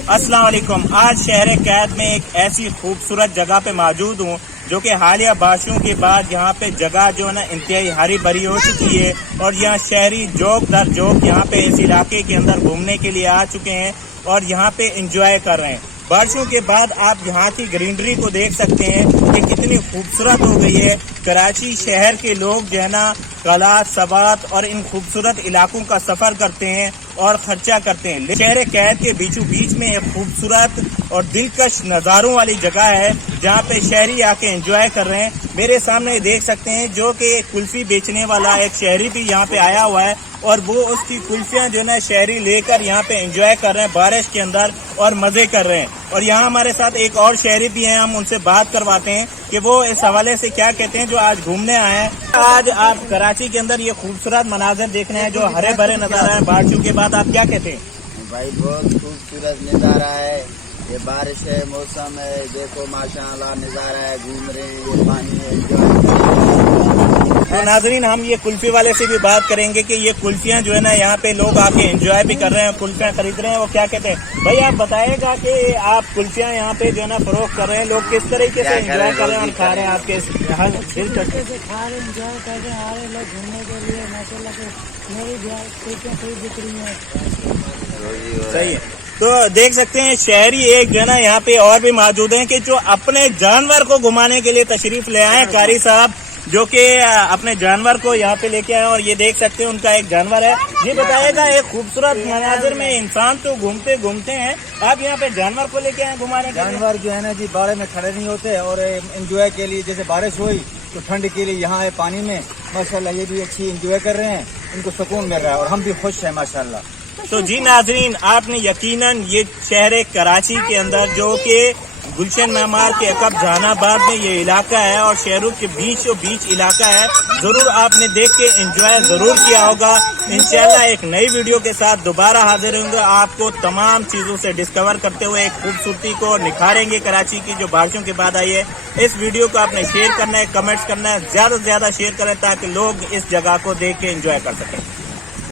अस्सलाम वालेकुम। आज शहर कैद में एक ऐसी खूबसूरत जगह पे मौजूद हूँ जो कि हालिया बारिशों के बाद यहाँ पे जगह जो है ना इंतहाई हरी भरी हो चुकी है और यहाँ शहरी जोक दर जोक यहाँ पे इस इलाके के अंदर घूमने के लिए आ चुके हैं और यहाँ पे एंजॉय कर रहे हैं। बारिशों के बाद आप यहाँ की ग्रीनरी को देख सकते हैं कि कितनी खूबसूरत हो गई है। कराची शहर के लोग जो है ना कला सबात और इन खूबसूरत इलाकों का सफर करते हैं और खर्चा करते हैं। शहर कैद के बीचों बीच में एक खूबसूरत और दिलकश नज़ारों वाली जगह है जहाँ पे शहरी आके एंजॉय कर रहे हैं। मेरे सामने देख सकते हैं जो कि कुल्फी बेचने वाला एक शहरी भी यहाँ पे आया हुआ है और वो उसकी कुल्फियाँ जो है शहरी लेकर यहाँ पे एंजॉय कर रहे हैं बारिश के अंदर और मजे कर रहे हैं। और यहाँ हमारे साथ एक और शहरी भी हैं, हम उनसे बात करवाते हैं कि वो इस हवाले से क्या कहते हैं जो आज घूमने आए हैं। आज आप कराची के अंदर ये खूबसूरत मनाजिर देखने हैं जो हरे भरे नजारा है बारिशों के बाद, आप क्या कहते हैं? भाई बहुत खूबसूरत नज़ारा है, ये बारिश है, मौसम है, देखो माशाअल्लाह नज़ारा है, घूम रहे हैं, ये पानी है। तो नाजरीन हम ये कुल्फी वाले से भी बात करेंगे कि ये कुल्फियाँ जो है ना यहाँ पे लोग आके एंजॉय भी कर रहे हैं, कुल्फियाँ खरीद रहे हैं, वो क्या कहते हैं। भाई आप बताइएगा कि आप कुल्फियाँ यहाँ पे जो है ना फरोख्त कर रहे हैं, लोग किस तरीके से एंजॉय कर रहे हैं और खा रहे हैं आपके दिल करके खा रहे एंजॉय कर रहे हैं, आ रहे लोग घूमने के लिए माशाल्लाह से मेरी कुल्फियाँ सही बिक रही हैं। सही है। तो देख सकते हैं शहरी एक जो है ना यहाँ पे और भी मौजूद हैं कि जो अपने जानवर को घुमाने के लिए तशरीफ ले आए हैं, कारी साहब जो कि अपने जानवर को यहाँ पे लेके आए और ये देख सकते हैं उनका एक जानवर है। ये बताइएगा एक खूबसूरत मनाजिर में इंसान तो घूमते घूमते हैं, आप यहाँ पे जानवर को लेके आए घुमाने के लिए? जानवर जो है ना जी बारिश में खड़े नहीं होते और एंजॉय के लिए, जैसे बारिश हुई तो ठंड के लिए यहाँ है पानी में माशाल्लाह, ये भी अच्छी एंजॉय कर रहे हैं, इनको सुकून मिल रहा है और हम भी खुश हैं माशाल्लाह। तो जी नाजरीन आपने यकीनन ये शहर कराची के अंदर जो कि गुलशन मेमार के अकब जहानाबाद में ये इलाका है और शहरों के बीचों बीच इलाका है, जरूर आपने देख के एंजॉय जरूर किया होगा। इंशाल्लाह एक नई वीडियो के साथ दोबारा हाजिर होंगे, आपको तमाम चीजों से डिस्कवर करते हुए एक खूबसूरती को निखारेंगे कराची की जो बारिशों के बाद आई है। इस वीडियो को आपने शेयर करना है, कमेंट्स करना है, ज्यादा से ज्यादा शेयर करें ताकि लोग इस जगह को देख के एंजॉय कर सकें।